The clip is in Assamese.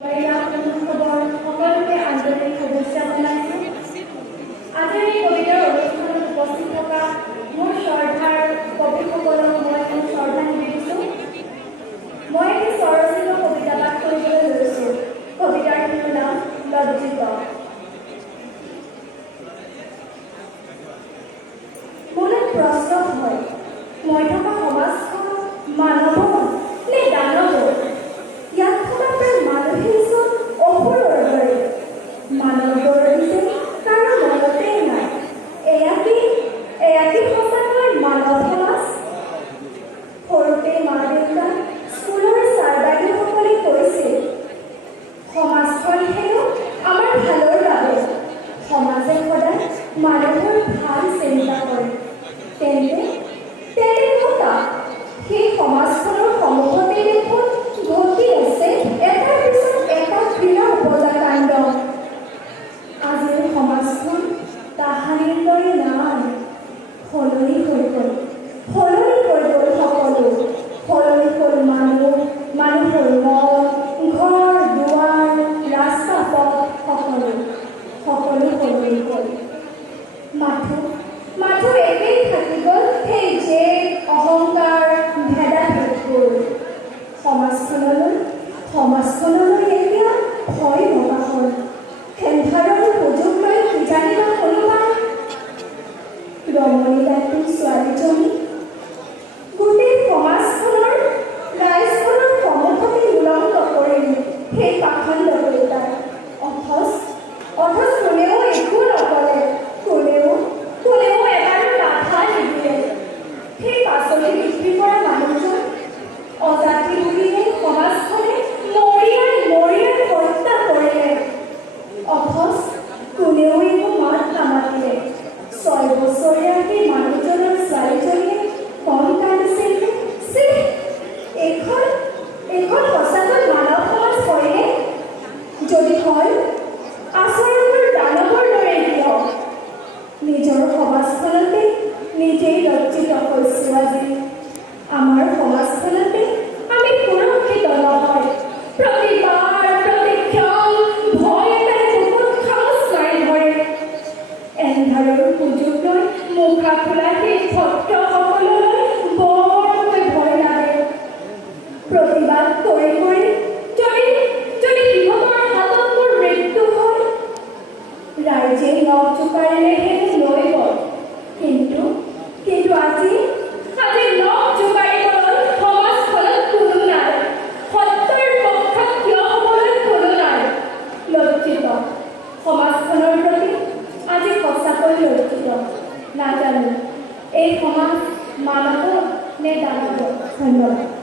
সকলোকে আন্তৰিক শুভেচ্ছা জনাইছোঁ। আজিৰ এই কবিতাৰ অনুষ্ঠানত উপস্থিত থকা মোৰ শ্ৰদ্ধাৰ কবিসকলক মই মোৰ শ্ৰদ্ধা নিবেদিছোঁ। মই এটি স্বৰচিত কবিতা পাঠ কৰিবলৈ লৈছোঁ। কবিতাটোৰ নাম লজ্জিত। মনত প্ৰশ্ন হয়, মই থকা সমাজখন মানৱ নে দানৱ? ইয়াত থকা প্ৰায় মানুহেইচোন অসুৰৰ দৰে। মানৱৰ দিছে কাৰো মনতেই নাই। এয়া কি সঁচাকৈ মানৱ সমাজ? সৰুতে মা দেউতা স্কুলৰ ছাৰ বাইদেউসকলে কৈছিল, সমাজখন হেনো আমাৰ ভালৰ বাবে। সমাজে সদায় মানুহৰ ভাল চিন্তা কৰে। তেন্তে কথা সেই সমাজখনৰ সন্মুখতে দেখোন ঘটি আছে এটাৰ পিছত এটা ঘৃণা উপজা কাণ্ড। আজিৰ সমাজখন তাহানিৰ দৰে নাই। সলনি হৈ গ'ল সকলো। সলনি হ'ল মানুহৰ মন, ঘৰ দুৱাৰ, ৰাস্তা পথ সকলো সলনি হ'ল। মাথো একেই থাকি গ'ল সেই জেদ, অহংকাৰ, ভেদাভেদবোৰ। সমাজখনলৈ এতিয়া ভয় লগা হ'ল। এন্ধাৰৰ সুযোগ লৈ কিজানিবা কোনোবাই ৰমণী দাঁতিৰ ছোৱালীজনী গোটেই ৰাইজখনৰ সন্মুখতে উলংঘ কৰিলে সেই পাখণ্ড কেইটাই। অথচ কোনেও একো নকলে। কোনেও এবাৰো বাধা নিদিলে। সেই পাচলি বিক্ৰী কৰা মানুহজন অজাতি বুলিলে সমাজখনে মৰিয়াই হত্যা কৰিলে। অথচ কোনেও একো মাত নামাতিলে। 6 বছৰীয়া সেই মানুহজনৰ ছোৱালীজনীয়ে কম কান্দিছিল যে এইখন সঁচাকৈ মানৱ সমাজ হয়নে? যদি হয়, আচৰণবোৰ দানৱৰ দৰে কিয়? নিজৰ সমাজখনতে নিজেই লজ্জিত হৈছোঁ আজি। আমাৰ সমাজখনতে আমি সুৰক্ষিত নহয়। প্ৰতিক্ষণ ভয় এটাই বুকুত খামোচ মাৰি ধৰে। এন্ধাৰৰ সুযোগ লৈ মুখা খোলা সেই ভক্তসকললৈ বৰকৈ ভয় লাগে। প্ৰতিবাদ কৰি যদি সিহঁতৰ হাতত মোৰ মৃত্যু হয়, ৰাইজে নখ জোকাৰিলেহে লৈ গ'ল। কিন্তু আজি নখ জোকাৰিবলৈ সমাজখনত কোনো নাই। সত্যৰ পক্ষত থিয় হ'বলৈ কোনো নাই। লজ্জিত সমাজখনৰ প্ৰতি আজি সঁচাকৈ লজ্জিত। নাজানো এই সমাজ মানৱ নে দানৱ। ধন্যবাদ।